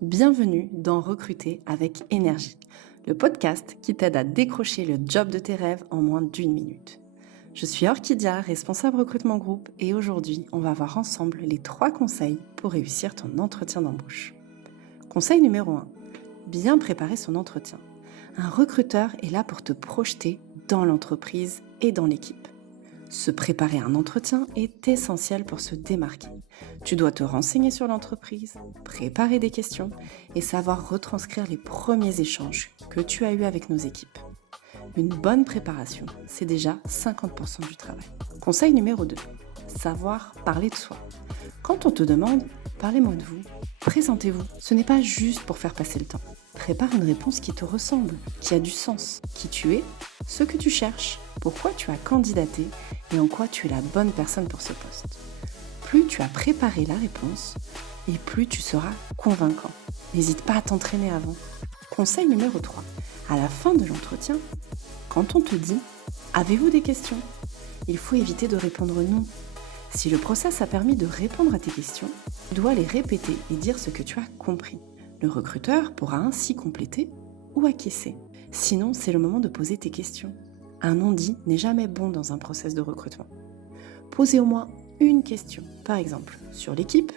Bienvenue dans Recruter avec énergie, le podcast qui t'aide à décrocher le job de tes rêves en moins d'1 minute. Je suis Orchidia, responsable recrutement groupe, et aujourd'hui, on va voir ensemble les 3 conseils pour réussir ton entretien d'embauche. Conseil numéro 1, bien préparer son entretien. Un recruteur est là pour te projeter dans l'entreprise et dans l'équipe. Se préparer un entretien est essentiel pour se démarquer. Tu dois te renseigner sur l'entreprise, préparer des questions et savoir retranscrire les premiers échanges que tu as eus avec nos équipes. Une bonne préparation, c'est déjà 50% du travail. Conseil numéro 2, savoir parler de soi. Quand on te demande « parlez-moi de vous », présentez-vous. Ce n'est pas juste pour faire passer le temps. Prépare une réponse qui te ressemble, qui a du sens, qui tu es, ce que tu cherches, pourquoi tu as candidaté et en quoi tu es la bonne personne pour ce poste. Plus tu as préparé la réponse et plus tu seras convaincant. N'hésite pas à t'entraîner avant. Conseil numéro 3. À la fin de l'entretien, quand on te dit « avez-vous des questions ?», il faut éviter de répondre non. Si le process a permis de répondre à tes questions, tu dois les répéter et dire ce que tu as compris. Le recruteur pourra ainsi compléter ou acquiescer. Sinon, c'est le moment de poser tes questions. Un non-dit n'est jamais bon dans un process de recrutement. Posez au moins une question, par exemple, sur l'équipe,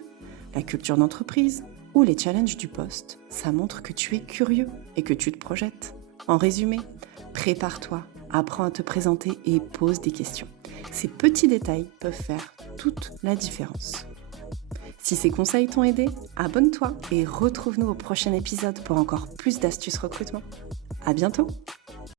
la culture d'entreprise ou les challenges du poste. Ça montre que tu es curieux et que tu te projettes. En résumé, prépare-toi, apprends à te présenter et pose des questions. Ces petits détails peuvent faire toute la différence. Si ces conseils t'ont aidé, abonne-toi et retrouve-nous au prochain épisode pour encore plus d'astuces recrutement. À bientôt!